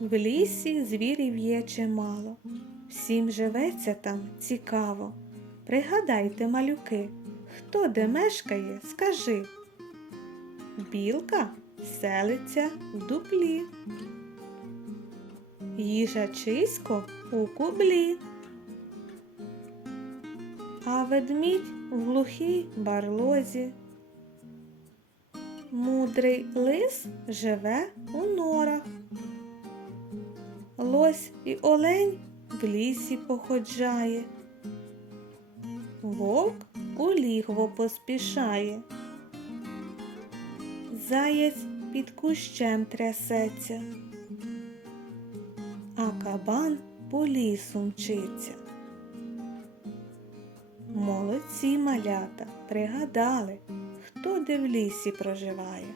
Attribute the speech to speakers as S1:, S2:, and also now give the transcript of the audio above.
S1: В лісі звірів є чимало. Всім живеться там цікаво. Пригадайте, малюки, хто де мешкає, скажи. Білка селиться в дуплі. Їжачисько у кублі. А ведмідь в глухій барлозі. Мудрий лис живе у норах. Лось і олень в лісі походжає. Вовк у лігво поспішає. Заєць під кущем трясеться, а кабан по лісу мчиться. Молодці малята пригадали, хто де в лісі проживає.